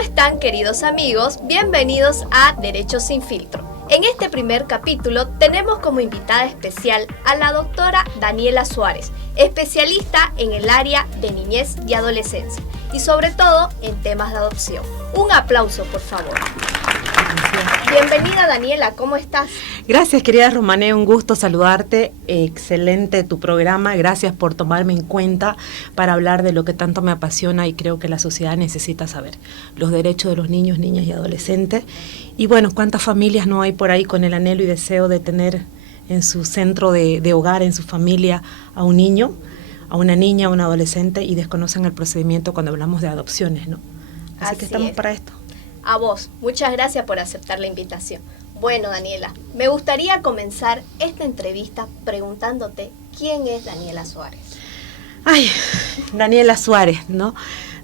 están, queridos amigos? Bienvenidos a Derechos sin Filtro. En este primer capítulo tenemos como invitada especial a la doctora Daniela Suárez, especialista en el área de niñez y adolescencia y sobre todo en temas de adopción. Un aplauso, por favor. Bienvenida, Daniela, ¿cómo estás? Gracias, querida Romané, un gusto saludarte. Excelente tu programa, gracias por tomarme en cuenta para hablar de lo que tanto me apasiona y creo que la sociedad necesita saber, los derechos de los niños, niñas y adolescentes. Y bueno, cuántas familias no hay por ahí con el anhelo y deseo de tener en su centro de hogar, en su familia, a un niño, a una niña, a un adolescente y desconocen el procedimiento cuando hablamos de adopciones, ¿no? Así que estamos para esto. A vos, muchas gracias por aceptar la invitación. Bueno, Daniela, me gustaría comenzar esta entrevista preguntándote quién es Daniela Suárez. Ay, Daniela Suárez, ¿no?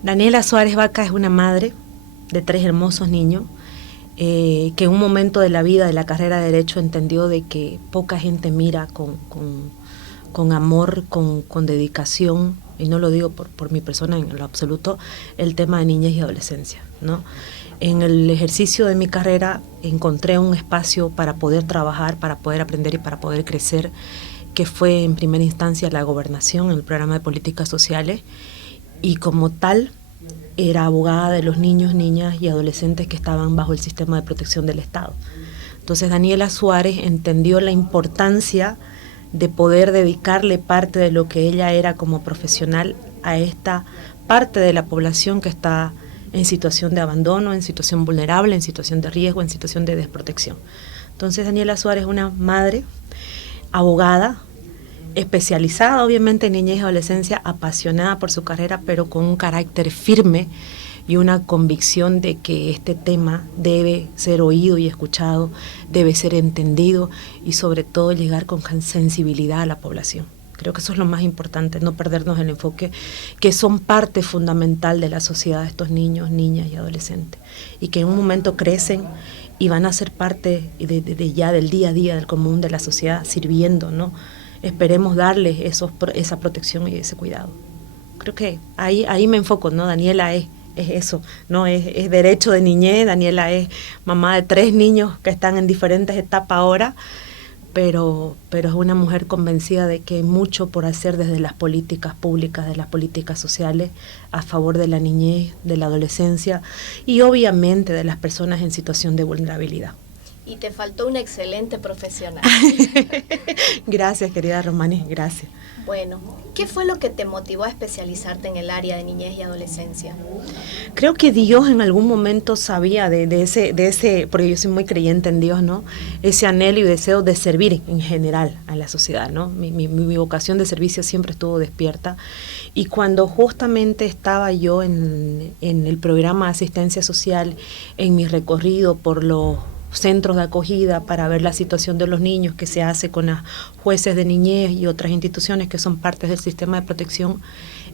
Daniela Suárez Vaca es una madre de 3 hermosos niños que en un momento de la vida, de la carrera de Derecho, entendió de que poca gente mira con amor, con dedicación, y no lo digo por mi persona en lo absoluto, el tema de niñez y adolescencia, ¿no? En el ejercicio de mi carrera encontré un espacio para poder trabajar, para poder aprender y para poder crecer, que fue en primera instancia la gobernación, el programa de políticas sociales, y como tal era abogada de los niños, niñas y adolescentes que estaban bajo el sistema de protección del Estado. Entonces Daniela Suárez entendió la importancia de poder dedicarle parte de lo que ella era como profesional a esta parte de la población que está en situación de abandono, en situación vulnerable, en situación de riesgo, en situación de desprotección. Entonces Daniela Suárez es una madre, abogada, especializada obviamente en niñez y adolescencia, apasionada por su carrera, pero con un carácter firme y una convicción de que este tema debe ser oído y escuchado, debe ser entendido y sobre todo llegar con sensibilidad a la población. Creo que eso es lo más importante, no perdernos el enfoque, que son parte fundamental de la sociedad estos niños, niñas y adolescentes, y que en un momento crecen y van a ser parte de ya del día a día, del común de la sociedad, sirviendo, ¿no? Esperemos darles esa protección y ese cuidado. Creo que ahí me enfoco, ¿no? Daniela es eso, ¿no? Es derecho de niñez, Daniela es mamá de 3 niños que están en diferentes etapas ahora, pero es una mujer convencida de que hay mucho por hacer desde las políticas públicas, de las políticas sociales, a favor de la niñez, de la adolescencia y obviamente de las personas en situación de vulnerabilidad. Y te faltó una excelente profesional. Gracias, querida Romani, gracias. Bueno, ¿qué fue lo que te motivó a especializarte en el área de niñez y adolescencia? Creo que Dios en algún momento sabía de ese, porque yo soy muy creyente en Dios, ¿no? Ese anhelo y deseo de servir en general a la sociedad, ¿no? Mi vocación de servicio siempre estuvo despierta. Y cuando justamente estaba yo en el programa de asistencia social, en mi recorrido por los centros de acogida para ver la situación de los niños que se hace con las jueces de niñez y otras instituciones que son partes del sistema de protección,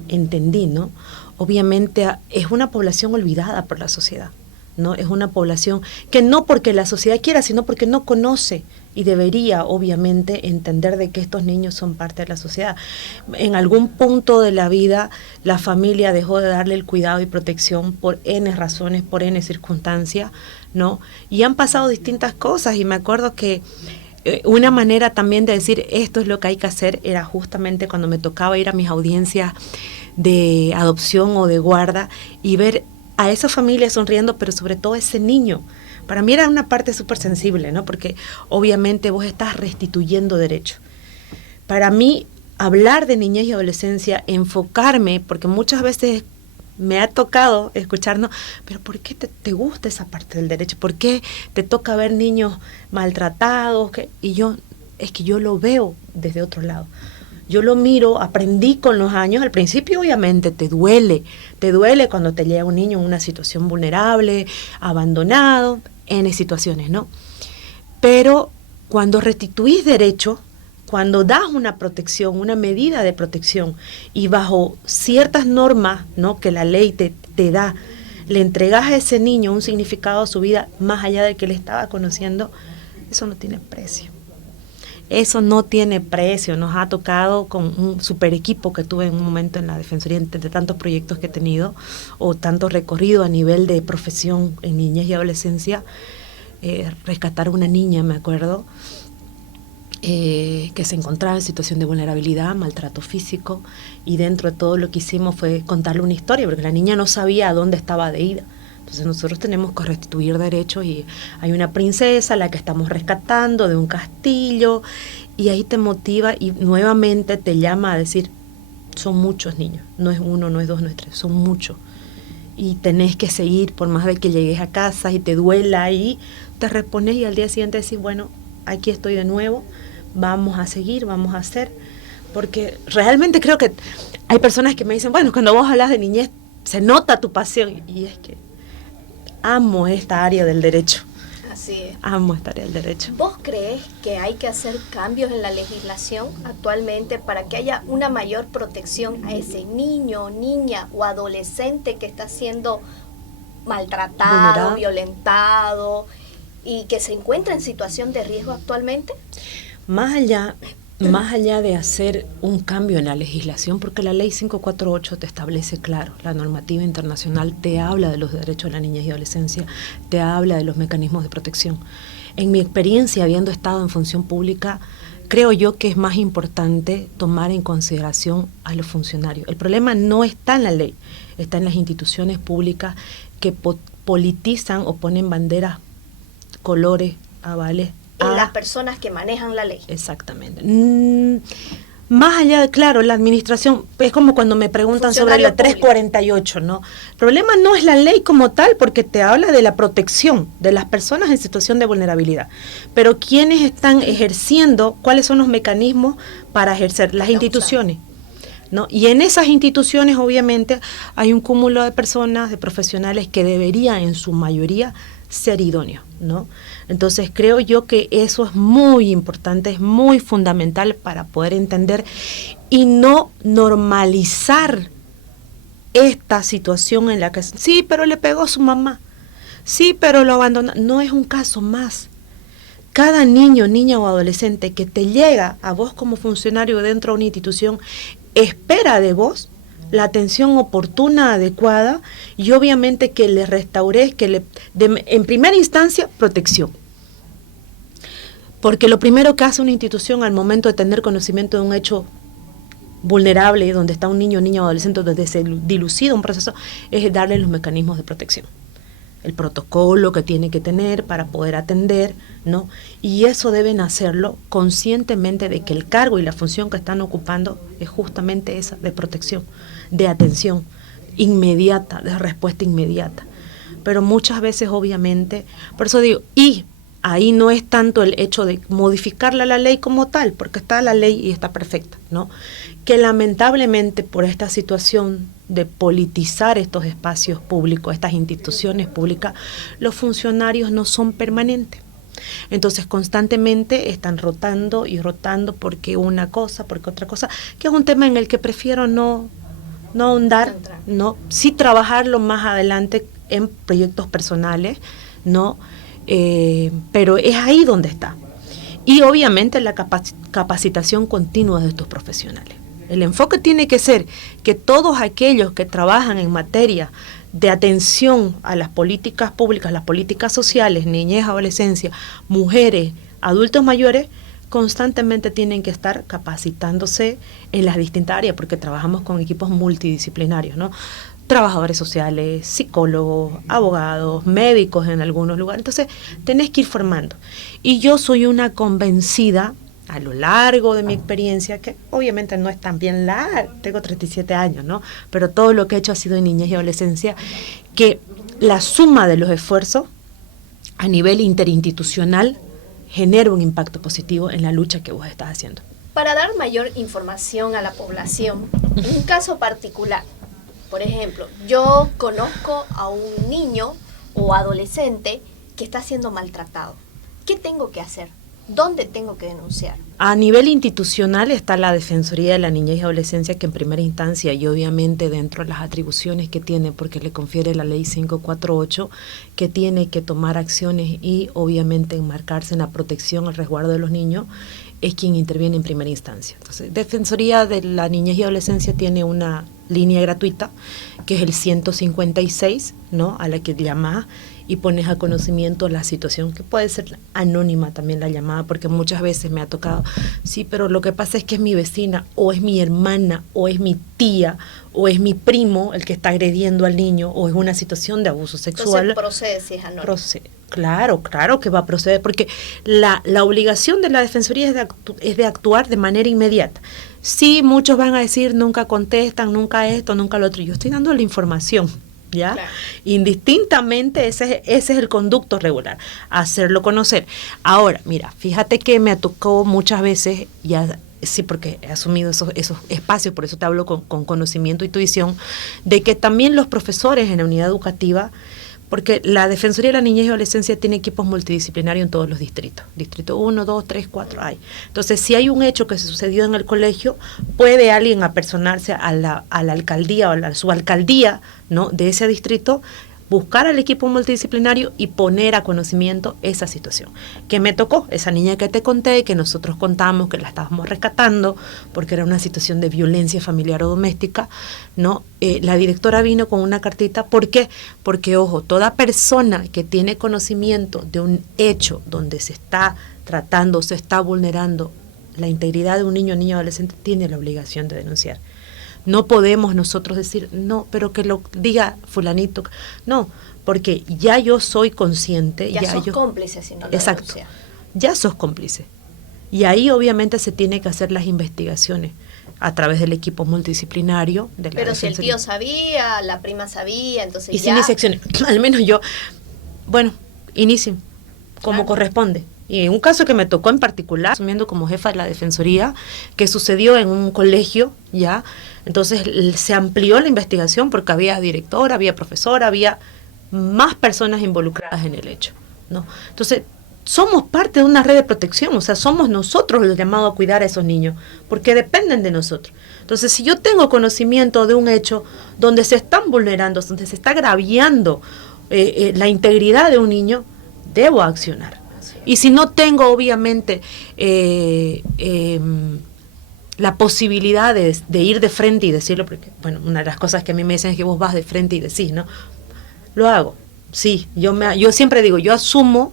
entendí, ¿no? Obviamente es una población olvidada por la sociedad, ¿no? Es una población que no porque la sociedad quiera, sino porque no conoce y debería, obviamente, entender de que estos niños son parte de la sociedad. En algún punto de la vida, la familia dejó de darle el cuidado y protección por N razones, por N circunstancias, ¿no? Y han pasado distintas cosas y me acuerdo que una manera también de decir esto es lo que hay que hacer era justamente cuando me tocaba ir a mis audiencias de adopción o de guarda y ver a esa familia sonriendo, pero sobre todo a ese niño. Para mí era una parte súper sensible, ¿no? Porque obviamente vos estás restituyendo derechos. Para mí, hablar de niñez y adolescencia, enfocarme, porque muchas veces me ha tocado escucharnos, pero ¿por qué te gusta esa parte del derecho? ¿Por qué te toca ver niños maltratados? Y es que yo lo veo desde otro lado. Yo lo miro, aprendí con los años. Al principio obviamente te duele cuando te llega un niño en una situación vulnerable, abandonado, en situaciones, ¿no? Pero cuando restituís derecho, cuando das una protección, una medida de protección y bajo ciertas normas, ¿no?, que la ley te da, le entregas a ese niño un significado a su vida más allá del que le estaba conociendo, eso no tiene precio. Eso no tiene precio. Nos ha tocado con un super equipo que tuve en un momento en la Defensoría, de tantos proyectos que he tenido o tanto recorrido a nivel de profesión en niñez y adolescencia, rescatar a una niña, me acuerdo, que se encontraba en situación de vulnerabilidad, maltrato físico, y dentro de todo lo que hicimos fue contarle una historia, porque la niña no sabía a dónde estaba de ida. Entonces nosotros tenemos que restituir derechos y hay una princesa a la que estamos rescatando de un castillo, y ahí te motiva y nuevamente te llama a decir, son muchos niños, no es uno, no es dos, no es tres, son muchos. Y tenés que seguir, por más de que llegues a casa y te duela, y te repones y al día siguiente decís, bueno, aquí estoy de nuevo, vamos a seguir, vamos a hacer, porque realmente creo que hay personas que me dicen, bueno, cuando vos hablas de niñez se nota tu pasión, y es que amo esta área del derecho. Así es. Amo esta área del derecho. ¿Vos crees que hay que hacer cambios en la legislación actualmente para que haya una mayor protección a ese niño, niña o adolescente que está siendo maltratado, violentado y que se encuentra en situación de riesgo actualmente? Más allá de hacer un cambio en la legislación, porque la ley 548 te establece claro, la normativa internacional te habla de los derechos de la niñez y adolescencia, te habla de los mecanismos de protección. En mi experiencia, habiendo estado en función pública, creo yo que es más importante tomar en consideración a los funcionarios. El problema no está en la ley, está en las instituciones públicas que politizan o ponen banderas, colores, avales, en las personas que manejan la ley. Exactamente. Más allá de, claro, la administración, es como cuando me preguntan sobre la 348, ¿no? El problema no es la ley como tal, porque te habla de la protección de las personas en situación de vulnerabilidad. Pero ¿quiénes están ejerciendo? ¿Cuáles son los mecanismos para ejercer? Las instituciones, ¿no? Y en esas instituciones, obviamente, hay un cúmulo de personas, de profesionales que deberían, en su mayoría, ser idóneos, ¿no? Entonces creo yo que eso es muy importante, es muy fundamental para poder entender y no normalizar esta situación en la que sí, pero le pegó a su mamá, sí, pero lo abandonó. No es un caso más. Cada niño, niña o adolescente que te llega a vos como funcionario dentro de una institución espera de vos la atención oportuna, adecuada, y obviamente que le restaures, en primera instancia, protección. Porque lo primero que hace una institución al momento de tener conocimiento de un hecho vulnerable, donde está un niño, niña o adolescente, donde se dilucida un proceso, es darle los mecanismos de protección. El protocolo que tiene que tener para poder atender, ¿no? Y eso deben hacerlo conscientemente de que el cargo y la función que están ocupando es justamente esa, de protección, de atención inmediata, de respuesta inmediata. Pero muchas veces, obviamente, por eso digo, y ahí no es tanto el hecho de modificarla la ley como tal, porque está la ley y está perfecta, ¿no? Que lamentablemente por esta situación de politizar estos espacios públicos, estas instituciones públicas, los funcionarios no son permanentes. Entonces constantemente están rotando y rotando porque una cosa, porque otra cosa, que es un tema en el que prefiero no ahondar, ¿no? Sí trabajarlo más adelante en proyectos personales, ¿no? Pero es ahí donde está. Y obviamente la capacitación continua de estos profesionales. El enfoque tiene que ser que todos aquellos que trabajan en materia de atención a las políticas públicas, las políticas sociales, niñez, adolescencia, mujeres, adultos mayores, constantemente tienen que estar capacitándose en las distintas áreas, porque trabajamos con equipos multidisciplinarios, ¿no? Trabajadores sociales, psicólogos, abogados, médicos en algunos lugares. Entonces, tenés que ir formando. Y yo soy una convencida, a lo largo de mi experiencia, que obviamente no es tan bien larga, tengo 37 años, ¿no? Pero todo lo que he hecho ha sido en niñez y adolescencia, que la suma de los esfuerzos a nivel interinstitucional genera un impacto positivo en la lucha que vos estás haciendo. Para dar mayor información a la población, en un caso particular, por ejemplo, yo conozco a un niño o adolescente que está siendo maltratado. ¿Qué tengo que hacer? ¿Dónde tengo que denunciar? A nivel institucional está la Defensoría de la Niñez y Adolescencia, que en primera instancia y obviamente dentro de las atribuciones que tiene, porque le confiere la ley 548, que tiene que tomar acciones y obviamente enmarcarse en la protección, el resguardo de los niños, es quien interviene en primera instancia. Entonces, Defensoría de la Niñez y Adolescencia tiene una línea gratuita, que es el 156, ¿no? A la que llamas y pones a conocimiento la situación, que puede ser anónima también la llamada, porque muchas veces me ha tocado, sí, pero lo que pasa es que es mi vecina, o es mi hermana, o es mi tía, o es mi primo el que está agrediendo al niño, o es una situación de abuso sexual. Entonces procede si es anónimo. Claro que va a proceder, porque la obligación de la Defensoría es de actuar de manera inmediata. Sí, muchos van a decir, nunca contestan, nunca esto, nunca lo otro. Yo estoy dando la información, ¿ya? Claro. Indistintamente, ese es el conducto regular, hacerlo conocer. Ahora, mira, fíjate que me tocó muchas veces, ya sí, porque he asumido esos espacios, por eso te hablo con conocimiento y intuición, de que también los profesores en la unidad educativa, porque la Defensoría de la Niñez y Adolescencia tiene equipos multidisciplinarios en todos los distritos. Distrito 1, 2, 3, 4 hay. Entonces, si hay un hecho que se sucedió en el colegio, puede alguien apersonarse a la alcaldía o a la subalcaldía, ¿no?, de ese distrito, buscar al equipo multidisciplinario y poner a conocimiento esa situación. Que me tocó, esa niña que te conté, que nosotros contamos que la estábamos rescatando porque era una situación de violencia familiar o doméstica, ¿no? La directora vino con una cartita. ¿Por qué? Porque, ojo, toda persona que tiene conocimiento de un hecho donde se está tratando, se está vulnerando la integridad de un niño o niña adolescente, tiene la obligación de denunciar. No podemos nosotros decir, no, pero que lo diga fulanito. No, porque ya yo soy consciente. Ya sos cómplice si no lo exacto, denuncia. Ya sos cómplice. Y ahí obviamente se tiene que hacer las investigaciones a través del equipo multidisciplinario. Pero si el tío sabía, la prima sabía, entonces y ya... Y se inicia acciones. Al menos yo, bueno, inicien como corresponde. Y un caso que me tocó en particular, asumiendo como jefa de la Defensoría, que sucedió en un colegio, ¿ya? Entonces se amplió la investigación porque había directora, había profesora, había más personas involucradas en el hecho, ¿no? Entonces, somos parte de una red de protección, o sea, somos nosotros los llamados a cuidar a esos niños, porque dependen de nosotros. Entonces, si yo tengo conocimiento de un hecho donde se están vulnerando, donde se está agraviando la integridad de un niño, debo accionar. Y si no tengo, obviamente, la posibilidad de ir de frente y decirlo, porque, bueno, una de las cosas que a mí me dicen es que vos vas de frente y decís, ¿no? Lo hago, sí. Yo siempre digo, yo asumo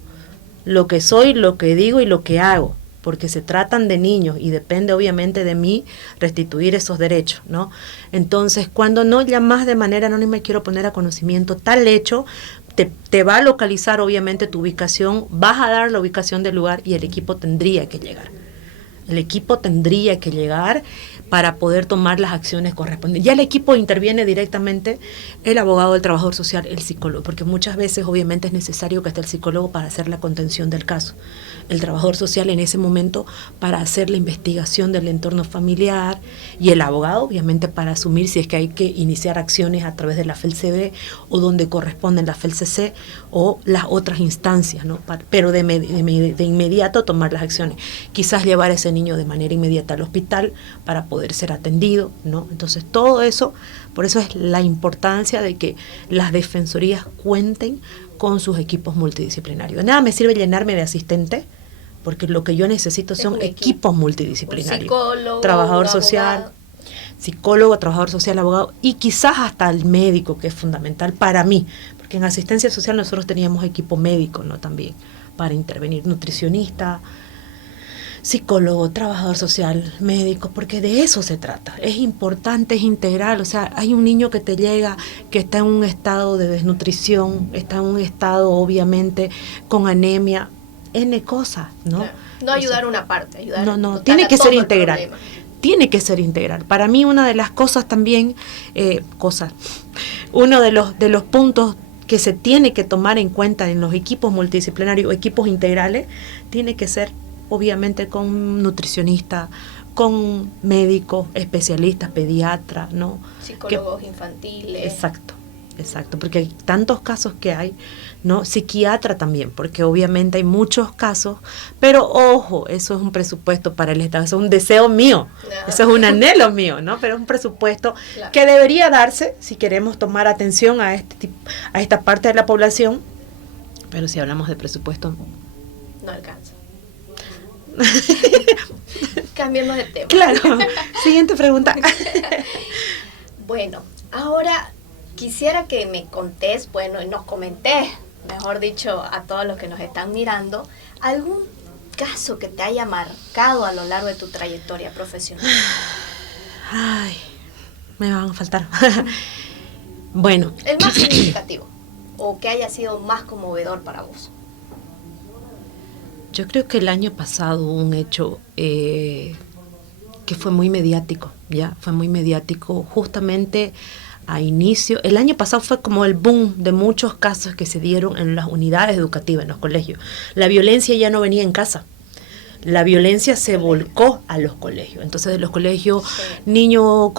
lo que soy, lo que digo y lo que hago, porque se tratan de niños y depende, obviamente, de mí restituir esos derechos, ¿no? Entonces, cuando no llamas de manera anónima, quiero poner a conocimiento tal hecho, te va a localizar obviamente tu ubicación, vas a dar la ubicación del lugar y el equipo tendría que llegar. El equipo tendría que llegar para poder tomar las acciones correspondientes. Ya el equipo interviene directamente, el abogado, el trabajador social, el psicólogo, porque muchas veces obviamente es necesario que esté el psicólogo para hacer la contención del caso. El trabajador social en ese momento para hacer la investigación del entorno familiar y el abogado obviamente para asumir si es que hay que iniciar acciones a través de la FELCB o donde corresponden la FELCC o las otras instancias, ¿no? Pero de inmediato tomar las acciones. Quizás llevar a ese niño de manera inmediata al hospital para poder ser atendido, ¿no? Entonces todo eso, por eso es la importancia de que las defensorías cuenten con sus equipos multidisciplinarios. De nada me sirve llenarme de asistente, porque lo que yo necesito son equipos multidisciplinarios. Psicólogo, trabajador social, psicólogo, trabajador social, abogado y quizás hasta el médico, que es fundamental para mí, porque en asistencia social nosotros teníamos equipo médico, ¿no? También para intervenir, nutricionista, psicólogo, trabajador social, médico, porque de eso se trata. Es importante, es integral. O sea, hay un niño que te llega que está en un estado de desnutrición, está en un estado obviamente con anemia, N cosas, ¿no? Claro. No ayudar una parte, ayudar no, tiene que ser integral. Tiene que ser integral. Para mí una de las cosas también, uno de los puntos que se tiene que tomar en cuenta en los equipos multidisciplinarios, equipos integrales, tiene que ser obviamente con nutricionista, con médicos, especialistas, pediatras, ¿no? Psicólogos infantiles. Exacto, porque hay tantos casos que hay, ¿no? Psiquiatra también, porque obviamente hay muchos casos, pero ojo, eso es un presupuesto para el Estado, eso es un deseo mío, eso es un anhelo mío, ¿no? Pero es un presupuesto que debería darse si queremos tomar atención a esta parte de la población, pero si hablamos de presupuesto, no alcanza. Cambiemos de tema. Claro. Siguiente pregunta. Bueno, ahora quisiera que me contés, bueno, nos comentés, mejor dicho, a todos los que nos están mirando, algún caso que te haya marcado a lo largo de tu trayectoria profesional. Ay, me van a faltar. Bueno. El más significativo, o que haya sido más conmovedor para vos. Yo creo que el año pasado hubo un hecho que fue muy mediático, ¿ya? Fue muy mediático justamente a inicio. El año pasado fue como el boom de muchos casos que se dieron en las unidades educativas, en los colegios. La violencia ya no venía en casa. La violencia se volcó a los colegios. Entonces, de los colegios, niños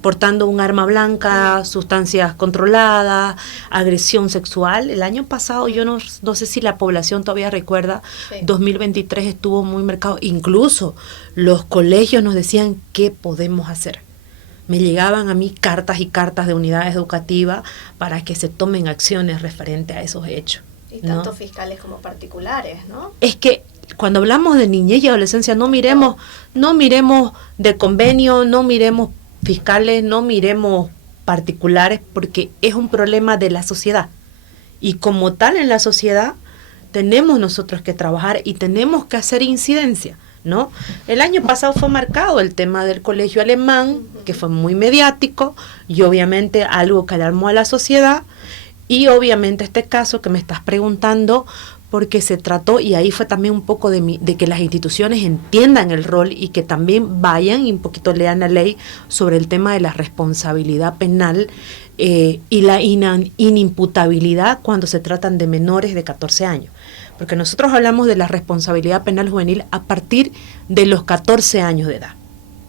portando un arma blanca, sustancias controladas, agresión sexual. El año pasado, yo no sé si la población todavía recuerda, 2023 estuvo muy marcado. Incluso los colegios nos decían qué podemos hacer. Me llegaban a mí cartas y cartas de unidades educativas para que se tomen acciones referente a esos hechos. Y tanto fiscales como particulares, ¿no? Es que cuando hablamos de niñez y adolescencia, no miremos de convenio, no miremos fiscales, no miremos particulares, porque es un problema de la sociedad. Y como tal en la sociedad, tenemos nosotros que trabajar y tenemos que hacer incidencia, ¿no? El año pasado fue marcado el tema del colegio alemán, que fue muy mediático, y obviamente algo que alarmó a la sociedad. Y obviamente este caso que me estás preguntando, porque se trató, y ahí fue también un poco de que las instituciones entiendan el rol y que también vayan y un poquito lean la ley sobre el tema de la responsabilidad penal y la inimputabilidad cuando se tratan de menores de 14 años. Porque nosotros hablamos de la responsabilidad penal juvenil a partir de los 14 años de edad.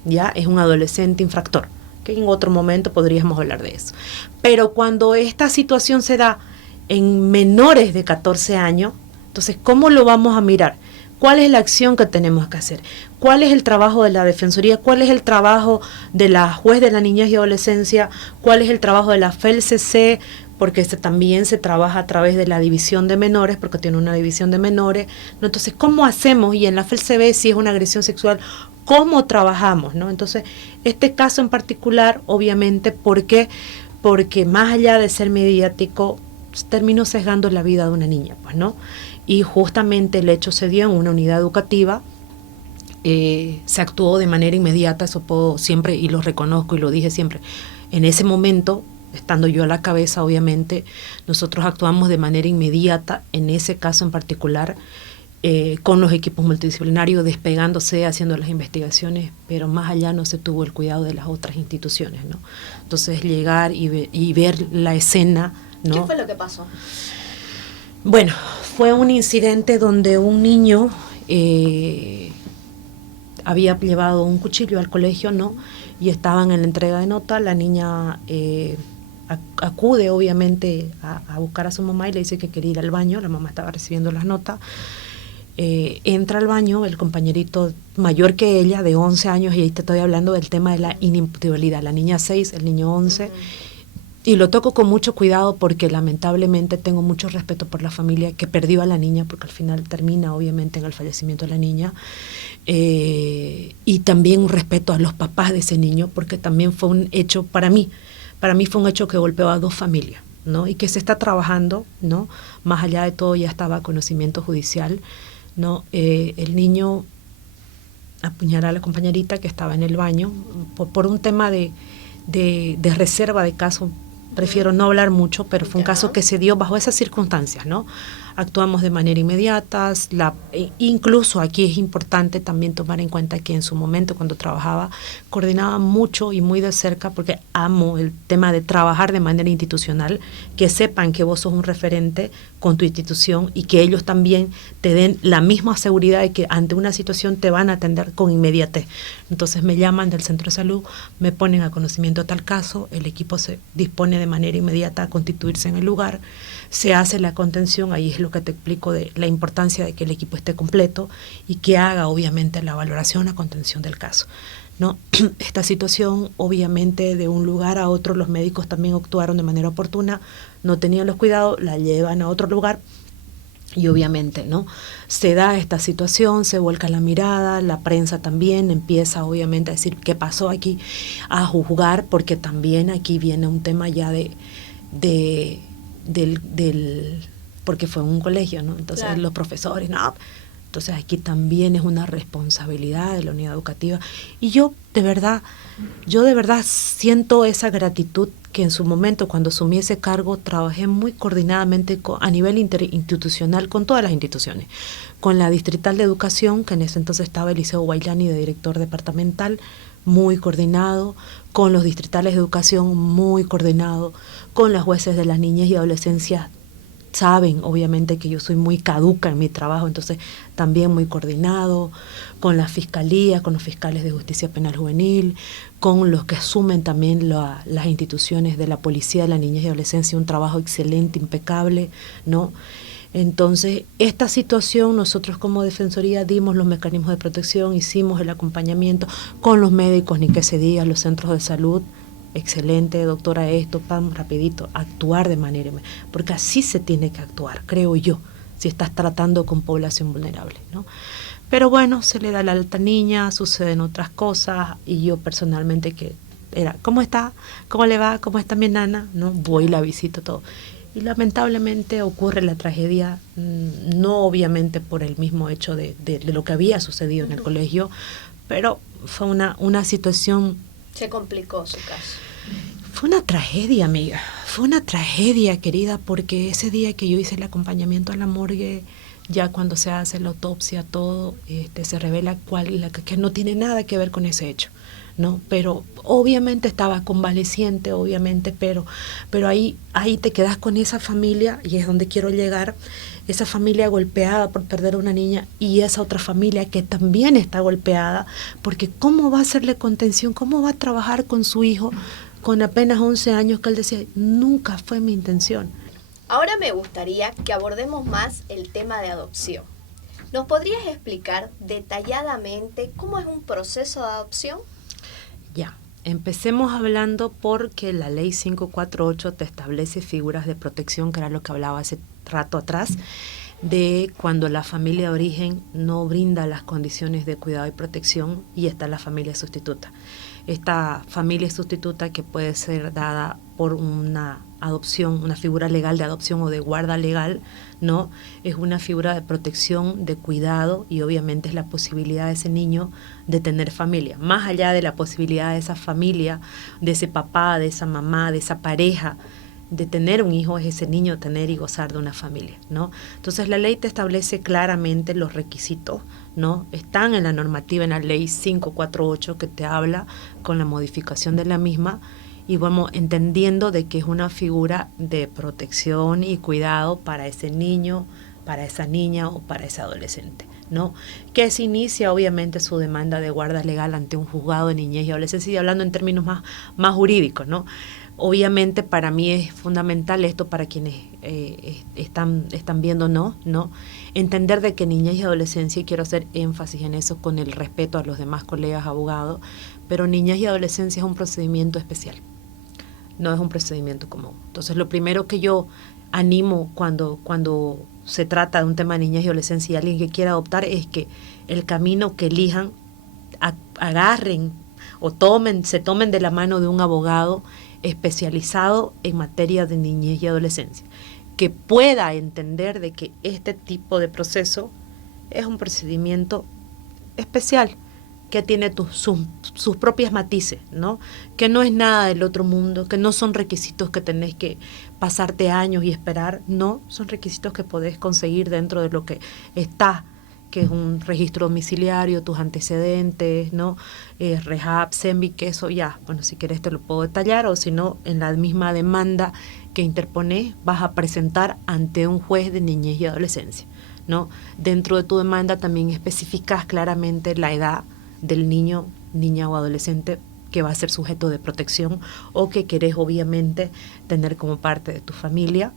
Ya es un adolescente infractor. Que en otro momento podríamos hablar de eso. Pero cuando esta situación se da en menores de 14 años, entonces, ¿cómo lo vamos a mirar? ¿Cuál es la acción que tenemos que hacer? ¿Cuál es el trabajo de la Defensoría? ¿Cuál es el trabajo de la juez de la niñez y adolescencia? ¿Cuál es el trabajo de la FELCC? Porque también se trabaja a través de la división de menores, porque tiene una división de menores, ¿no? Entonces, ¿cómo hacemos? Y en la FELCB, si es una agresión sexual, ¿cómo trabajamos? ¿No? Entonces, este caso en particular, obviamente, porque más allá de ser mediático, terminó sesgando la vida de una niña, pues, ¿no? Y justamente el hecho se dio en una unidad educativa, se actuó de manera inmediata, eso puedo siempre, y lo reconozco y lo dije siempre, en ese momento, estando yo a la cabeza, obviamente, nosotros actuamos de manera inmediata, en ese caso en particular, con los equipos multidisciplinarios, despegándose, haciendo las investigaciones, pero más allá no se tuvo el cuidado de las otras instituciones, ¿no? Entonces, llegar y ver la escena, ¿no? ¿Qué fue lo que pasó? Bueno, fue un incidente donde un niño había llevado un cuchillo al colegio, ¿no? Y estaban en la entrega de nota. La niña acude, obviamente, a buscar a su mamá y le dice que quería ir al baño. La mamá estaba recibiendo las notas. Entra al baño el compañerito mayor que ella, de 11 años, y ahí te estoy hablando del tema de la inimputabilidad. La niña 6, el niño 11. Y lo toco con mucho cuidado porque lamentablemente tengo mucho respeto por la familia que perdió a la niña, porque al final termina obviamente en el fallecimiento de la niña, y también un respeto a los papás de ese niño, porque también fue un hecho para mí fue un hecho que golpeó a 2 familias, ¿no? Y que se está trabajando, ¿no? Más allá de todo ya estaba a conocimiento judicial, ¿no? El niño apuñaló a la compañerita que estaba en el baño por un tema de reserva de caso. Prefiero no hablar mucho, pero fue un caso que se dio bajo esas circunstancias, ¿no? Actuamos de manera inmediata, incluso aquí es importante también tomar en cuenta que en su momento cuando trabajaba, coordinaba mucho y muy de cerca, porque amo el tema de trabajar de manera institucional, que sepan que vos sos un referente con tu institución y que ellos también te den la misma seguridad de que ante una situación te van a atender con inmediatez. Entonces me llaman del centro de salud, me ponen a conocimiento de tal caso, el equipo se dispone de manera inmediata a constituirse en el lugar, se hace la contención, ahí es lo que te explico de la importancia de que el equipo esté completo y que haga obviamente la valoración, la contención del caso, ¿no? Esta situación obviamente de un lugar a otro, los médicos también actuaron de manera oportuna, no tenían los cuidados, la llevan a otro lugar Y obviamente, ¿no? Se da esta situación, se vuelca la mirada, la prensa también empieza obviamente a decir qué pasó aquí, a juzgar, porque también aquí viene un tema ya porque fue un colegio, ¿no? Entonces claro, los profesores, no. Entonces aquí también es una responsabilidad de la unidad educativa. Y yo de verdad siento esa gratitud que en su momento, cuando asumí ese cargo, trabajé muy coordinadamente a nivel interinstitucional con todas las instituciones. Con la Distrital de Educación, que en ese entonces estaba Eliseo Guaylani de director departamental, muy coordinado, con los distritales de educación, muy coordinado, con las jueces de las niñez y adolescencia. Saben, obviamente, que yo soy muy caduca en mi trabajo, entonces también muy coordinado, con la Fiscalía, con los fiscales de Justicia Penal Juvenil, con los que asumen también las instituciones de la Policía de la Niñez y Adolescencia, un trabajo excelente, impecable, ¿no? Entonces, esta situación, nosotros como Defensoría dimos los mecanismos de protección, hicimos el acompañamiento con los médicos, ni que se diga, los centros de salud. Excelente, doctora, esto, pam, rapidito, actuar de manera, porque así se tiene que actuar, creo yo, si estás tratando con población vulnerable, ¿no? Pero bueno, se le da la alta niña, suceden otras cosas, y yo personalmente que era, ¿cómo está? ¿Cómo le va? ¿Cómo está mi nana? ¿No? Voy y la visito todo. Y lamentablemente ocurre la tragedia, no obviamente por el mismo hecho de lo que había sucedido en el colegio, pero fue una situación. Se complicó su caso. Fue una tragedia, amiga. Fue una tragedia, querida, porque ese día que yo hice el acompañamiento a la morgue, ya cuando se hace la autopsia, todo, se revela que no tiene nada que ver con ese hecho, ¿no? Pero obviamente estaba convaleciente, obviamente, pero ahí te quedas con esa familia, y es donde quiero llegar, esa familia golpeada por perder a una niña, y esa otra familia que también está golpeada, porque ¿cómo va a hacerle contención? ¿Cómo va a trabajar con su hijo con apenas 11 años, que él decía, nunca fue mi intención? Ahora me gustaría que abordemos más el tema de adopción. ¿Nos podrías explicar detalladamente cómo es un proceso de adopción? Ya, empecemos hablando porque la ley 548 te establece figuras de protección, que era lo que hablaba hace rato atrás, de cuando la familia de origen no brinda las condiciones de cuidado y protección, y está la familia sustituta. Esta familia sustituta, que puede ser dada por una adopción, una figura legal de adopción o de guarda legal, ¿no? Es una figura de protección, de cuidado, y obviamente es la posibilidad de ese niño de tener familia. Más allá de la posibilidad de esa familia, de ese papá, de esa mamá, de esa pareja, de tener un hijo, es ese niño tener y gozar de una familia, ¿no? Entonces la ley te establece claramente los requisitos, ¿no? Están en la normativa, en la ley 548, que te habla con la modificación de la misma, y vamos entendiendo de que es una figura de protección y cuidado para ese niño, para esa niña o para ese adolescente, ¿no? Que se inicia obviamente su demanda de guarda legal ante un juzgado de niñez y adolescencia, y hablando en términos más jurídicos, ¿no? Obviamente para mí es fundamental esto, para quienes están viendo, ¿no? Entender de que niñez y adolescencia, y quiero hacer énfasis en eso con el respeto a los demás colegas abogados, pero niñez y adolescencia es un procedimiento especial, no es un procedimiento común. Entonces lo primero que yo animo cuando se trata de un tema de niñez y adolescencia y alguien que quiera adoptar, es que el camino que elijan, agarren o se tomen de la mano de un abogado especializado en materia de niñez y adolescencia, que pueda entender de que este tipo de proceso es un procedimiento especial, que tiene sus propias matices, ¿no? Que no es nada del otro mundo, que no son requisitos que tenés que pasarte años y esperar, no, son requisitos que podés conseguir dentro de lo que está, que es un registro domiciliario, tus antecedentes, ¿no? Rehab, SEMBI, que eso ya, bueno, si querés te lo puedo detallar, o si no, en la misma demanda que interponés, vas a presentar ante un juez de niñez y adolescencia, ¿no? Dentro de tu demanda también especificas claramente la edad del niño, niña o adolescente que va a ser sujeto de protección, o que querés obviamente tener como parte de tu familia,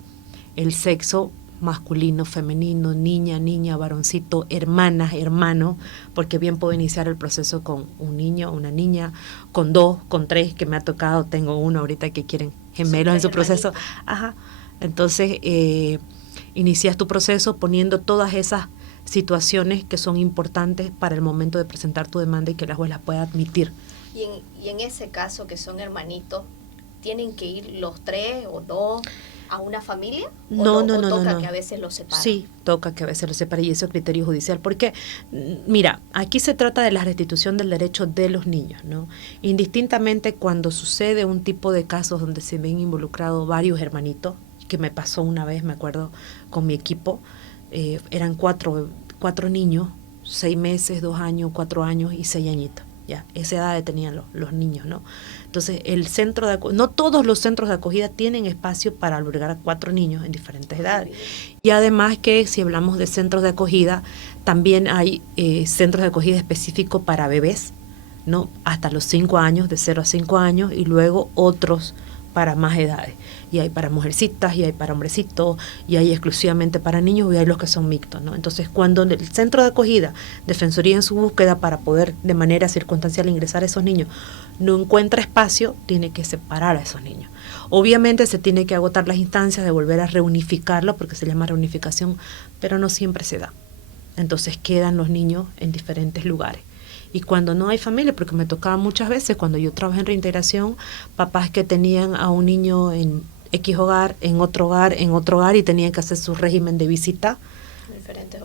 el sexo masculino, femenino, niña, varoncito, hermanas, hermano, porque bien puedo iniciar el proceso con un niño, una niña, con 2, con 3, que me ha tocado, tengo uno ahorita que quieren gemelos en su proceso. Ajá. Entonces, inicias tu proceso poniendo todas esas situaciones que son importantes para el momento de presentar tu demanda y que la juez las pueda admitir. Y en ese caso, que son hermanitos, ¿tienen que ir los 3 o 2 a una familia? No. ¿Toca que a veces los separen? Sí, toca que a veces los separen, y eso es criterio judicial. Porque, mira, aquí se trata de la restitución del derecho de los niños, ¿no? Indistintamente cuando sucede un tipo de casos donde se ven involucrados varios hermanitos, que me pasó una vez, me acuerdo, con mi equipo, eran cuatro niños, 6 meses, 2 años, 4 años y 6 añitos. Ya, esa edad tenían los niños, ¿no? Entonces, el centro de no todos los centros de acogida tienen espacio para albergar a 4 niños en diferentes edades. Y además que si hablamos de centros de acogida, también hay centros de acogida específicos para bebés, ¿no? Hasta los 5 años, de 0 a 5 años, y luego otros para más edades. Y hay para mujercitas, y hay para hombrecitos, y hay exclusivamente para niños, y hay los que son mixtos, ¿no? Entonces, cuando el centro de acogida, Defensoría en su búsqueda para poder de manera circunstancial ingresar a esos niños, no encuentra espacio, tiene que separar a esos niños. Obviamente se tiene que agotar las instancias de volver a reunificarlo, porque se llama reunificación, pero no siempre se da. Entonces quedan los niños en diferentes lugares. Y cuando no hay familia, porque me tocaba muchas veces, cuando yo trabajé en reintegración, papás que tenían a un niño en X hogar, en otro hogar, y tenían que hacer su régimen de visita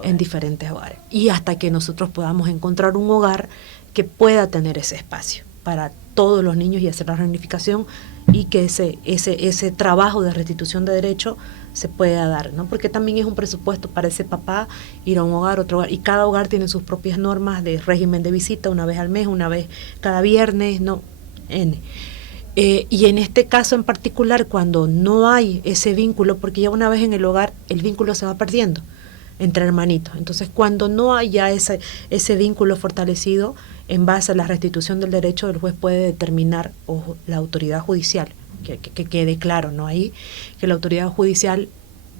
en diferentes hogares. Y hasta que nosotros podamos encontrar un hogar que pueda tener ese espacio para todos los niños y hacer la reunificación, y que ese trabajo de restitución de derechos se pueda dar, ¿no? Porque también es un presupuesto para ese papá ir a un hogar, otro hogar, y cada hogar tiene sus propias normas de régimen de visita, una vez al mes, una vez cada viernes, ¿no? Y en este caso en particular, cuando no hay ese vínculo, porque ya una vez en el hogar el vínculo se va perdiendo entre hermanitos, entonces cuando no hay ya ese vínculo fortalecido, en base a la restitución del derecho, el juez puede determinar, o la autoridad judicial, que quede claro, ¿no? Ahí, que la autoridad judicial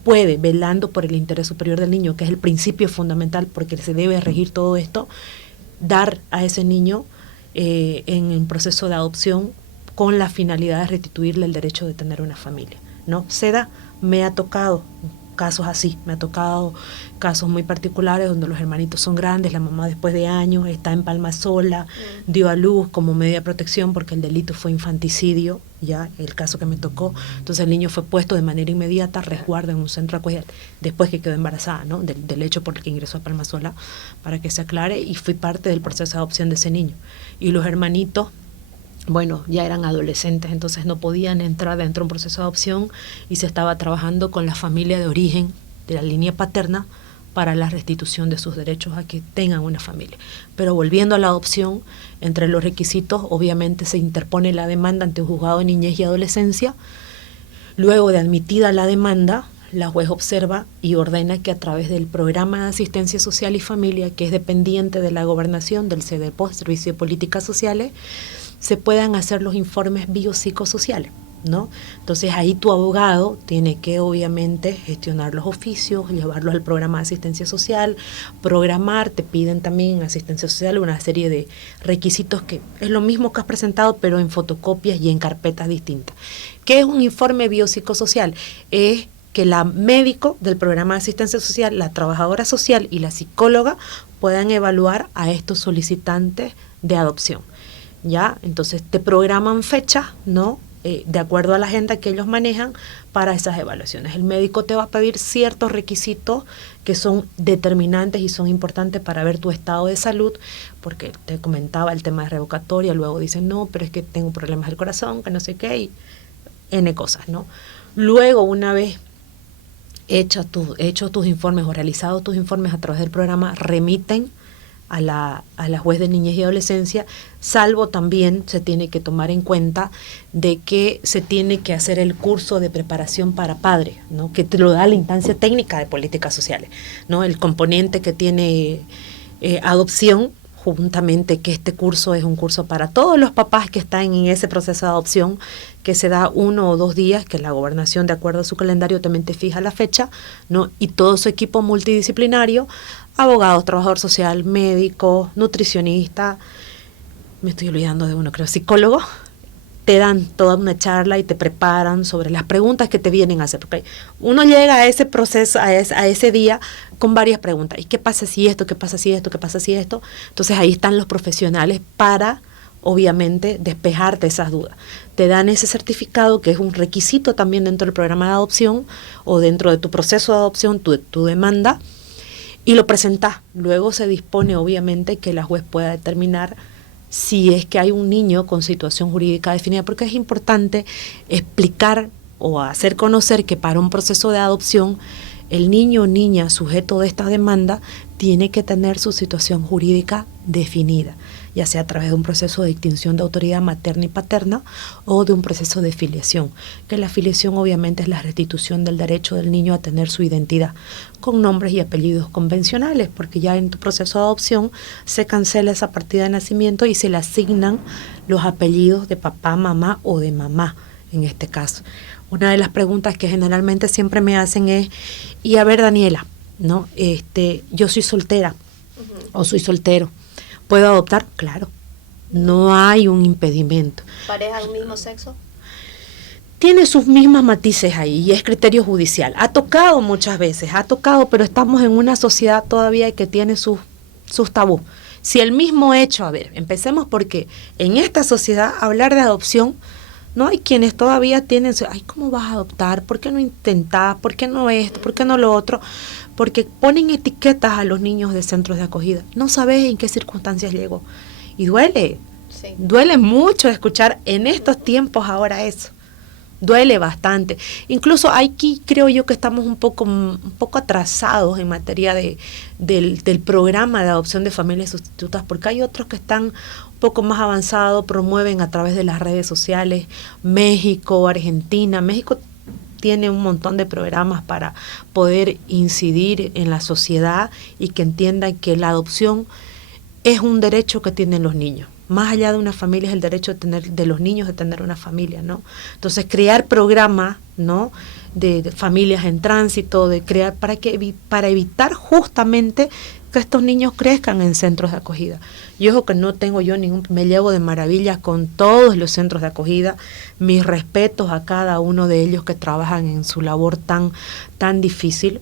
puede, velando por el interés superior del niño, que es el principio fundamental porque se debe regir todo esto, dar a ese niño en un proceso de adopción con la finalidad de restituirle el derecho de tener una familia, ¿no? Me ha tocado casos así, me ha tocado casos muy particulares donde los hermanitos son grandes, la mamá después de años está en Palma sola, dio a luz como medida de protección porque el delito fue infanticidio, ya el caso que me tocó, entonces el niño fue puesto de manera inmediata a resguardo en un centro de acogida después que quedó embarazada, ¿no? del hecho por el que ingresó a Palma sola, para que se aclare, y fui parte del proceso de adopción de ese niño. Y los hermanitos, bueno, ya eran adolescentes, entonces no podían entrar dentro de un proceso de adopción, y se estaba trabajando con la familia de origen de la línea paterna para la restitución de sus derechos a que tengan una familia. Pero volviendo a la adopción, entre los requisitos obviamente se interpone la demanda ante un juzgado de niñez y adolescencia. Luego de admitida la demanda, la juez observa y ordena que a través del programa de asistencia social y familia, que es dependiente de la gobernación del CEDEPO, Servicio de Políticas Sociales, se puedan hacer los informes biopsicosociales, ¿no? Entonces ahí tu abogado tiene que obviamente gestionar los oficios, llevarlos al programa de asistencia social, programar, te piden también en asistencia social una serie de requisitos que es lo mismo que has presentado, pero en fotocopias y en carpetas distintas. ¿Qué es un informe biopsicosocial? Es que la médico del programa de asistencia social, la trabajadora social y la psicóloga puedan evaluar a estos solicitantes de adopción. ¿Ya? Entonces te programan fechas, ¿no? De acuerdo a la agenda que ellos manejan para esas evaluaciones. El médico te va a pedir ciertos requisitos que son determinantes y son importantes para ver tu estado de salud, porque te comentaba el tema de revocatoria, luego dicen, no, pero es que tengo problemas del corazón, que no sé qué, y N cosas, ¿no? Luego, una vez hechos tus informes o realizados tus informes a través del programa, remiten a la juez de niñez y adolescencia, salvo también se tiene que tomar en cuenta de que se tiene que hacer el curso de preparación para padres, ¿no? Que te lo da la instancia técnica de políticas sociales, ¿no? El componente que tiene adopción, juntamente que este curso es un curso para todos los papás que están en ese proceso de adopción, que se da 1 o 2 días, que la gobernación de acuerdo a su calendario también te fija la fecha, ¿no? Y todo su equipo multidisciplinario, abogados, trabajador social, médico, nutricionista, me estoy olvidando de uno, creo, psicólogo, te dan toda una charla y te preparan sobre las preguntas que te vienen a hacer, porque uno llega a ese proceso, a ese día con varias preguntas. ¿Y qué pasa si esto? ¿Qué pasa si esto? ¿Qué pasa si esto? Entonces ahí están los profesionales para, obviamente, despejarte esas dudas. Te dan ese certificado, que es un requisito también dentro del programa de adopción o dentro de tu proceso de adopción, tu demanda, y lo presentas. Luego se dispone, obviamente, que la juez pueda determinar si es que hay un niño con situación jurídica definida, porque es importante explicar o hacer conocer que para un proceso de adopción el niño o niña sujeto de esta demanda tiene que tener su situación jurídica definida, ya sea a través de un proceso de extinción de autoridad materna y paterna o de un proceso de filiación, que la filiación obviamente es la restitución del derecho del niño a tener su identidad con nombres y apellidos convencionales, porque ya en tu proceso de adopción se cancela esa partida de nacimiento y se le asignan los apellidos de papá, mamá o de mamá en este caso. Una de las preguntas que generalmente siempre me hacen es, y a ver, Daniela, ¿no? Yo soy soltera o soy soltero, ¿puedo adoptar? Claro, no hay un impedimento. ¿Pareja del mismo sexo? Tiene sus mismas matices ahí y es criterio judicial. Ha tocado muchas veces, pero estamos en una sociedad todavía que tiene sus tabús. Si el mismo hecho, a ver, empecemos porque en esta sociedad hablar de adopción, no hay quienes todavía tienen, ay, ¿cómo vas a adoptar? ¿Por qué no intentás? ¿Por qué no esto? ¿Por qué no lo otro? Porque ponen etiquetas a los niños de centros de acogida. No sabes en qué circunstancias llegó. Y duele. Sí. Duele mucho escuchar en estos tiempos ahora eso. Duele bastante. Incluso aquí creo yo que estamos un poco atrasados en materia del programa de adopción de familias sustitutas, porque hay otros que están un poco más avanzados, promueven a través de las redes sociales. México, Argentina. México tiene un montón de programas para poder incidir en la sociedad y que entiendan que la adopción es un derecho que tienen los niños. Más allá de una familia es el derecho de los niños de tener una familia, ¿no? Entonces crear programas, ¿no? de familias en tránsito, de crear para evitar justamente que estos niños crezcan en centros de acogida. Y ojo que no tengo yo me llevo de maravillas con todos los centros de acogida, mis respetos a cada uno de ellos que trabajan en su labor tan difícil,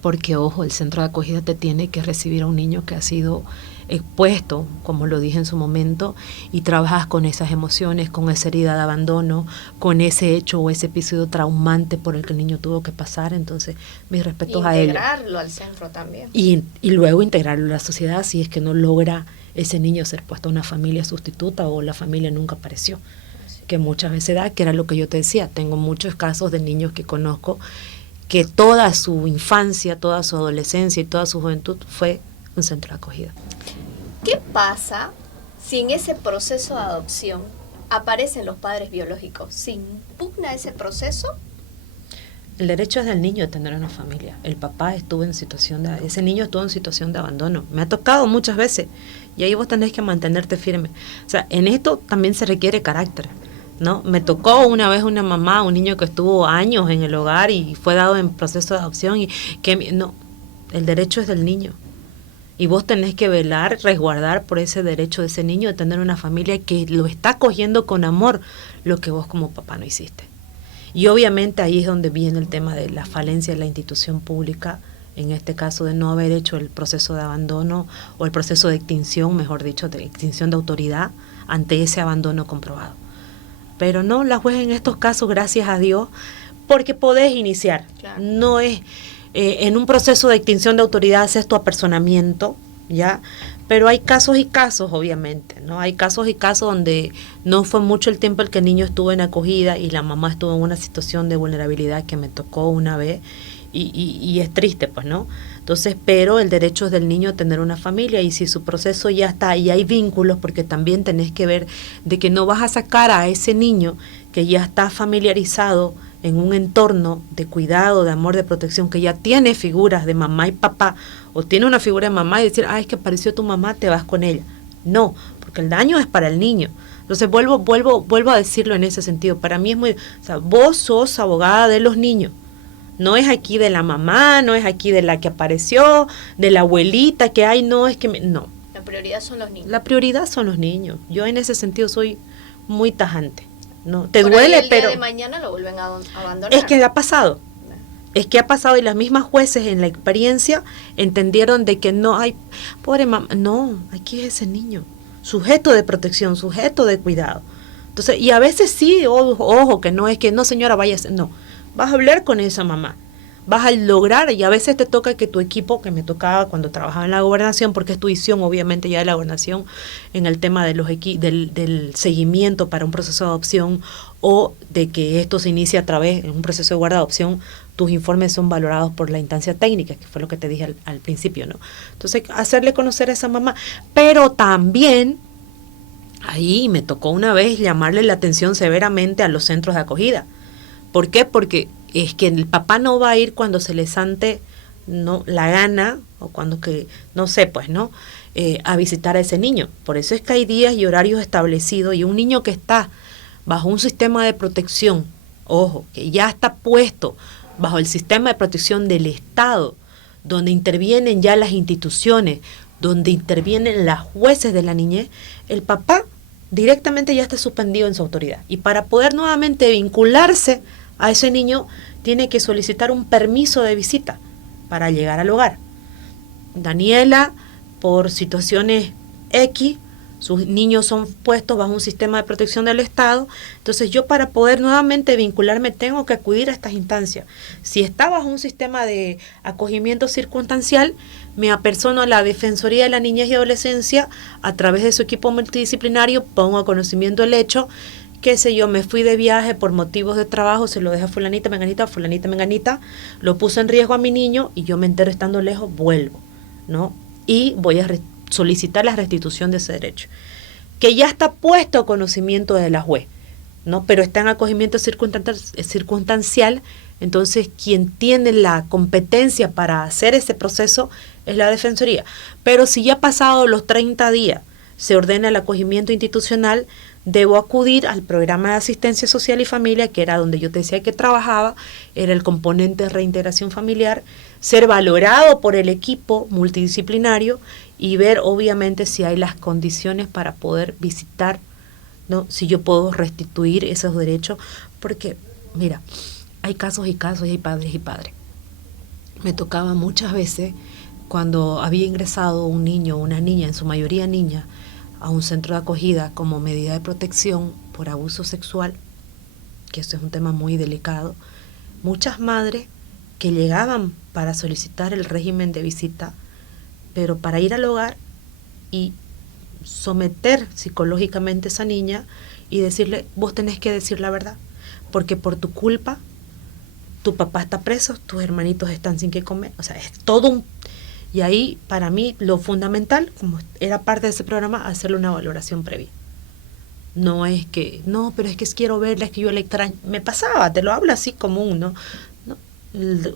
porque ojo, el centro de acogida te tiene que recibir a un niño que ha sido expuesto, como lo dije en su momento, y trabajas con esas emociones, con esa herida de abandono, con ese hecho o ese episodio traumante por el que el niño tuvo que pasar. Entonces, mis respetos a él. Integrarlo al centro también. Y luego integrarlo a la sociedad si es que no logra ese niño ser puesto a una familia sustituta o la familia nunca apareció. Sí. Que muchas veces da, que era lo que yo te decía, tengo muchos casos de niños que conozco que toda su infancia, toda su adolescencia y toda su juventud fue un centro de acogida. ¿Qué pasa si en ese proceso de adopción aparecen los padres biológicos? ¿Se impugna ese proceso? El derecho es del niño de tener una familia. El papá ese niño estuvo en situación de abandono. Me ha tocado muchas veces y ahí vos tenés que mantenerte firme. O sea, en esto también se requiere carácter, ¿no? Me tocó una vez un niño que estuvo años en el hogar y fue dado en proceso de adopción el derecho es del niño. Y vos tenés que velar, resguardar por ese derecho de ese niño de tener una familia que lo está acogiendo con amor, lo que vos como papá no hiciste. Y obviamente ahí es donde viene el tema de la falencia de la institución pública, en este caso de no haber hecho el proceso de abandono o el proceso de extinción, mejor dicho, de extinción de autoridad ante ese abandono comprobado. Pero no, la juez en estos casos, gracias a Dios, porque podés iniciar, claro. No es... en un proceso de extinción de autoridad haces tu apersonamiento, ¿ya? Pero hay casos y casos, obviamente, ¿no? Hay casos y casos donde no fue mucho el tiempo el que el niño estuvo en acogida y la mamá estuvo en una situación de vulnerabilidad que me tocó una vez y es triste, pues, ¿no? Entonces, pero el derecho es del niño a tener una familia y si su proceso ya está y hay vínculos, porque también tenés que ver de que no vas a sacar a ese niño que ya está familiarizado en un entorno de cuidado, de amor, de protección, que ya tiene figuras de mamá y papá, o tiene una figura de mamá y decir, es que apareció tu mamá, te vas con ella. No, porque el daño es para el niño. Entonces vuelvo a decirlo en ese sentido. Para mí es vos sos abogada de los niños. No es aquí de la mamá, no es aquí de la que apareció, de la abuelita que hay, no, es que no. La prioridad son los niños. La prioridad son los niños. Yo en ese sentido soy muy tajante, ¿no? Te Por duele, ahí el pero día de mañana lo vuelven a abandonar. es que ha pasado. Es que ha pasado y las mismas jueces en la experiencia entendieron de que no hay, pobre mamá, no, aquí es ese niño, sujeto de protección, sujeto de cuidado. Entonces, y a veces sí, ojo, que no es que no señora vaya, no, vas a hablar con esa mamá, vas a lograr, y a veces te toca que tu equipo, que me tocaba cuando trabajaba en la gobernación, porque es tu visión obviamente ya de la gobernación en el tema de los del seguimiento para un proceso de adopción o de que esto se inicie a través de un proceso de guarda-adopción, tus informes son valorados por la instancia técnica, que fue lo que te dije al principio, ¿no? Entonces, hacerle conocer a esa mamá, pero también ahí me tocó una vez llamarle la atención severamente a los centros de acogida. ¿Por qué? Porque es que el papá no va a ir cuando se le sante no la gana o cuando que no sé pues no a visitar a ese niño. Por eso es que hay días y horarios establecidos y un niño que está bajo un sistema de protección, ojo, que ya está puesto bajo el sistema de protección del Estado, donde intervienen ya las instituciones, donde intervienen las jueces de la niñez, el papá directamente ya está suspendido en su autoridad. Y para poder nuevamente vincularse a ese niño, tiene que solicitar un permiso de visita para llegar al hogar. Daniela, por situaciones X, sus niños son puestos bajo un sistema de protección del Estado, entonces yo para poder nuevamente vincularme tengo que acudir a estas instancias. Si está bajo un sistema de acogimiento circunstancial, me apersono a la Defensoría de la Niñez y Adolescencia, a través de su equipo multidisciplinario, pongo a conocimiento el hecho, qué sé yo, me fui de viaje por motivos de trabajo, se lo deja fulanita, menganita, lo puso en riesgo a mi niño y yo me entero estando lejos, vuelvo, ¿no? Y voy a solicitar la restitución de ese derecho, que ya está puesto a conocimiento de la juez, ¿no? Pero está en acogimiento circunstancial, entonces quien tiene la competencia para hacer ese proceso es la Defensoría. Pero si ya pasado los 30 días se ordena el acogimiento institucional, debo acudir al programa de asistencia social y familia, que era donde yo te decía que trabajaba, era el componente de reintegración familiar, ser valorado por el equipo multidisciplinario y ver obviamente si hay las condiciones para poder visitar, ¿no? Si yo puedo restituir esos derechos, porque mira, hay casos y casos y hay padres y padres. Me tocaba muchas veces cuando había ingresado un niño o una niña, en su mayoría niña, a un centro de acogida como medida de protección por abuso sexual, que esto es un tema muy delicado, muchas madres que llegaban para solicitar el régimen de visita, pero para ir al hogar y someter psicológicamente a esa niña y decirle, vos tenés que decir la verdad, porque por tu culpa tu papá está preso, tus hermanitos están sin qué comer, o sea, es todo un... Y ahí, para mí, lo fundamental, como era parte de ese programa, hacerle una valoración previa. No es que, no, pero es que quiero verla, es que yo la extraño. Me pasaba, te lo hablo así común, ¿no?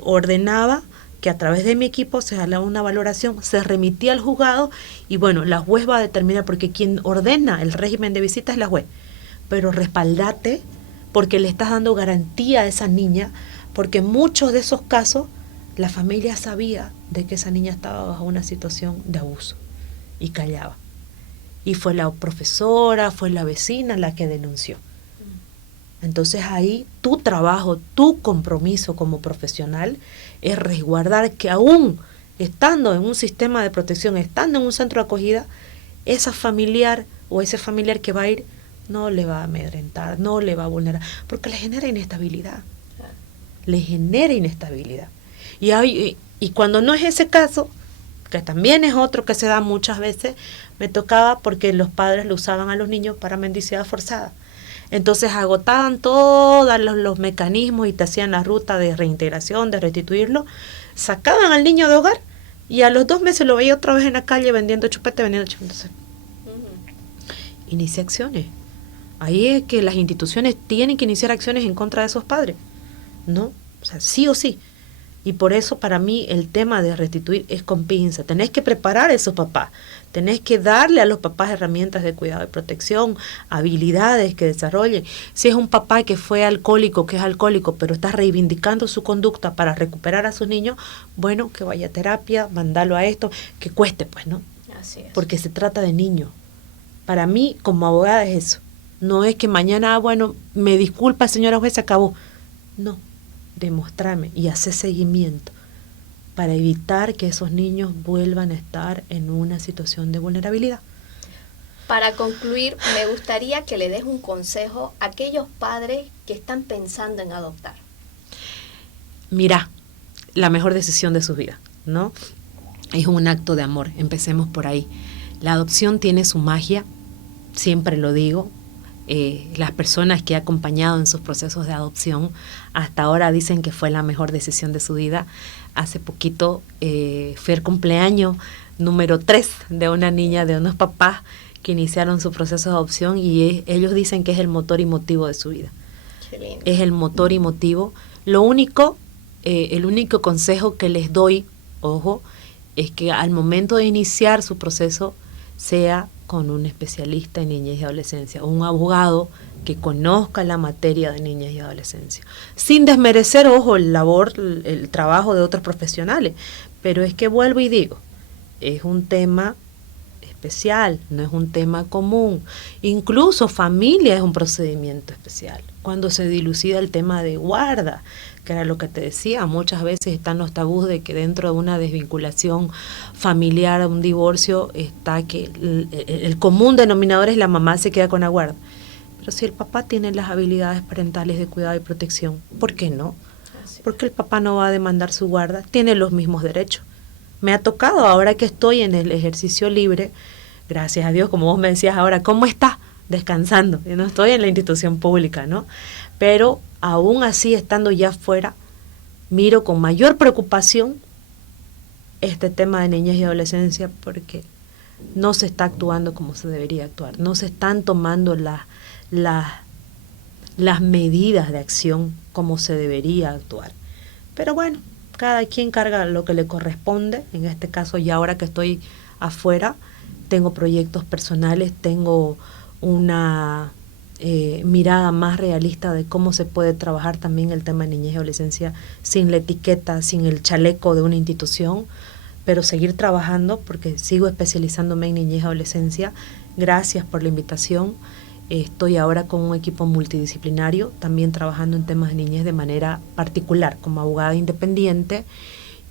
Ordenaba que a través de mi equipo se haga una valoración, se remitía al juzgado y bueno, la juez va a determinar, porque quien ordena el régimen de visita es la juez. Pero respaldate porque le estás dando garantía a esa niña, porque en muchos de esos casos la familia sabía de que esa niña estaba bajo una situación de abuso y callaba. Y fue la profesora, fue la vecina la que denunció. Entonces ahí tu trabajo, tu compromiso como profesional es resguardar que aún estando en un sistema de protección, estando en un centro de acogida, esa familiar o ese familiar que va a ir no le va a amedrentar, no le va a vulnerar, porque le genera inestabilidad. Le genera inestabilidad. Y cuando no es ese caso, que también es otro que se da muchas veces, me tocaba porque los padres lo usaban a los niños para mendicidad forzada. Entonces agotaban todos los mecanismos y te hacían la ruta de reintegración, de restituirlo, sacaban al niño de hogar y a los 2 meses lo veía otra vez en la calle vendiendo chupete. Entonces, inicia acciones. Ahí es que las instituciones tienen que iniciar acciones en contra de esos padres, ¿no? O sea, sí o sí. Y por eso para mí el tema de restituir es con pinza. Tenés que preparar a esos papás. Tenés que darle a los papás herramientas de cuidado y protección, habilidades que desarrollen. Si es un papá que fue alcohólico, que es alcohólico, pero está reivindicando su conducta para recuperar a sus niños, bueno, que vaya a terapia, mandalo a esto, que cueste, pues, ¿no? Así es. Porque se trata de niños. Para mí, como abogada, es eso. No es que mañana, bueno, me disculpa señora juez, se acabó. No, demostrarme y hacer seguimiento para evitar que esos niños vuelvan a estar en una situación de vulnerabilidad. Para concluir, me gustaría que le des un consejo a aquellos padres que están pensando en adoptar. Mira, la mejor decisión de su vida, ¿no? Es un acto de amor, empecemos por ahí. La adopción tiene su magia, siempre lo digo. Las personas que he acompañado en sus procesos de adopción hasta ahora dicen que fue la mejor decisión de su vida. Hace poquito fue el cumpleaños número 3 de una niña, de unos papás que iniciaron su proceso de adopción y ellos dicen que es el motor y motivo de su vida. Qué lindo. Es el motor y motivo. Lo único, el único consejo que les doy, ojo, es que al momento de iniciar su proceso sea con un especialista en niñez y adolescencia, un abogado que conozca la materia de niñez y adolescencia, sin desmerecer, ojo, el trabajo de otros profesionales, pero es que vuelvo y digo, es un tema especial, no es un tema común, incluso familia es un procedimiento especial, cuando se dilucida el tema de guarda, que era lo que te decía, muchas veces están los tabús de que dentro de una desvinculación familiar, un divorcio, está que el común denominador es la mamá se queda con la guarda. Pero si el papá tiene las habilidades parentales de cuidado y protección, ¿por qué no? Porque el papá no va a demandar su guarda, tiene los mismos derechos. Me ha tocado, ahora que estoy en el ejercicio libre, gracias a Dios, como vos me decías ahora, ¿cómo estás? Descansando. Yo no estoy en la institución pública, ¿no? Pero aún así, estando ya fuera, miro con mayor preocupación este tema de niñez y adolescencia porque no se está actuando como se debería actuar, no se están tomando las medidas de acción como se debería actuar. Pero bueno, cada quien carga lo que le corresponde. En este caso, ya ahora que estoy afuera, tengo proyectos personales, tengo una mirada más realista de cómo se puede trabajar también el tema de niñez y adolescencia sin la etiqueta, sin el chaleco de una institución, pero seguir trabajando porque sigo especializándome en niñez y adolescencia. Gracias por la invitación. Estoy ahora con un equipo multidisciplinario, también trabajando en temas de niñez de manera particular, como abogada independiente,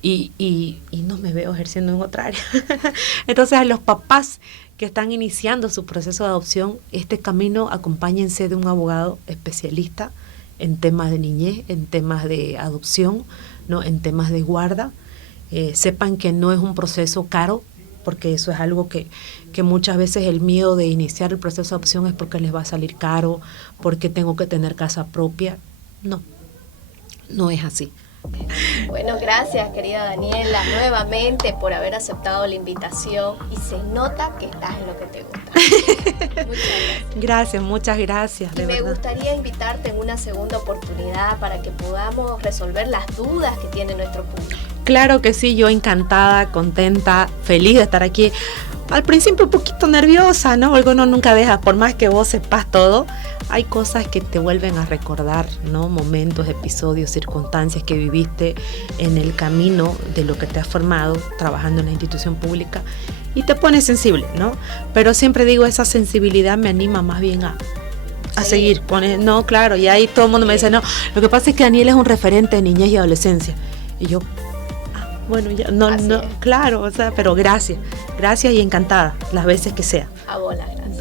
y no me veo ejerciendo en otra área. Entonces, a los papás que están iniciando su proceso de adopción, este camino, acompáñense de un abogado especialista en temas de niñez, en temas de adopción, ¿no? En temas de guarda. Sepan que no es un proceso caro, porque eso es algo que muchas veces el miedo de iniciar el proceso de adopción es porque les va a salir caro, porque tengo que tener casa propia. No es así. Bueno, gracias querida Daniela nuevamente por haber aceptado la invitación y se nota que estás en lo que te gusta. Muchas gracias. Muchas gracias. Y me gustaría invitarte en una segunda oportunidad para que podamos resolver las dudas que tiene nuestro público. Claro que sí, yo encantada, contenta, feliz de estar aquí. Al principio un poquito nerviosa, ¿no? Porque uno nunca deja, por más que vos sepas todo, hay cosas que te vuelven a recordar, ¿no? Momentos, episodios, circunstancias que viviste en el camino de lo que te has formado trabajando en la institución pública y te pones sensible, ¿no? Pero siempre digo, esa sensibilidad me anima más bien a seguir. No, claro, y ahí todo el mundo me dice, no, lo que pasa es que Daniel es un referente de niñez y adolescencia. Y yo, bueno, ya, no, claro, o sea, pero gracias y encantada, las veces que sea. A vos la gracias.